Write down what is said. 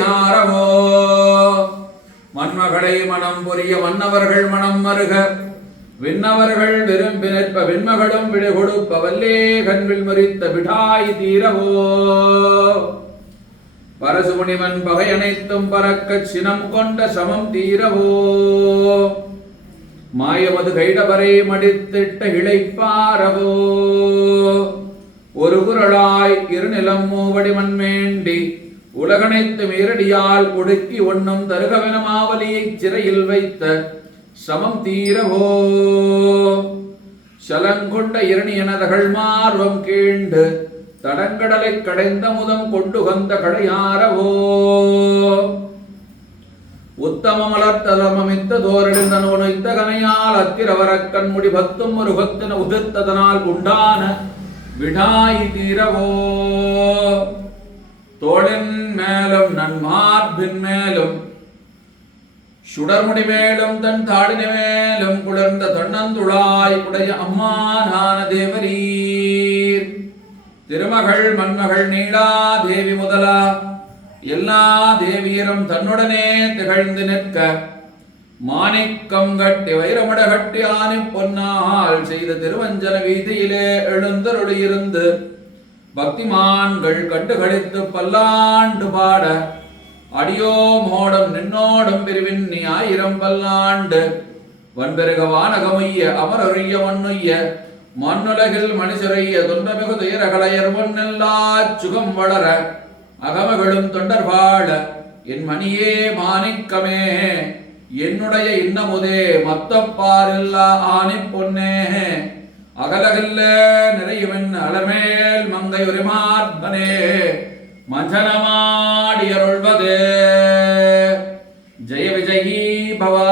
கடையாரவோ மண்மகளை மனம் புரிய மன்னவர்கள் மனம் மருக விண்ணவர்கள் விரும்பி நிற்ப விண்மகளும் விடை கொடுப்ப வல்லே கண்வில் மறித்த விடாய் தீரவோ பரசுமுனிவன் பகை அனைத்தும் பறக்க சினம் கொண்ட சமம் தீரவோ மாயமது கைடவரை மடித்திட்ட இழைப்பாரவோ ஒரு குரலாய் இருநிலம் மூவடி மண் வேண்டி உலகனைத்து மீரடியால் ஒடுக்கி ஒன்னும் தருகவென மாவலியை சிறையில் வைத்த சமம் தீரவோ சலங்கொண்ட இரணியனதகள் மார்வம் கீண்டு தடங்கடலை கடைந்த முதம் கொண்டு வந்த கடையாரவோ உத்தம மலர்த்ததமமித்த தோரடிந்த நோனைத்த கனையால் அத்திரவரக் கண்முடி பத்தும் ஒரு பத்தன உதிர்த்ததனால் உண்டான விடாய் தீரவோ தோளின் மேலும் நன்மார்பின் மேலும் சுடர்முடி மேலும் தன் தாடின மேலும் குளிர்ந்த தன்னந்துளாய் உடைய அம்மானான தேவரீர் திருமகள் மண்மகள் நீடா தேவி முதலா எல்லா தேவியரும் தன்னுடனே திகழ்ந்து நிற்க மாணிக்கம் கட்டி வைரமட கட்டி ஆணி பொன்னால் செய்த திருவஞ்சன வீதியிலே எழுந்தருளியிருந்து பக்திமான்கள் கண்டுகளித்து பல்லாண்டு பாட அடியோ மோடம் நின்னோடும் பிரிவின் நீ ஆயிரம் பல்லாண்டு வன்பெருக வானகமைய அமரொழிய மண்ணுய்ய மண்ணுலகில் மனுஷரைய துன்பமிகு துயரகளையர் முன்னெல்லா சுகம் வளர அகமகளும் தொண்டர் வாழ என் மணியே மாணிக்கமே என்னுடைய இன்னமுதே மத்தப்பாரில்லா ஆணி பொன்னே அகலகில்ல நிறையுமென் அலர்மேல் மங்கையுரி மார்பனே மஞ்சனமாடியருள்வதே ஜெய விஜயீ பவா.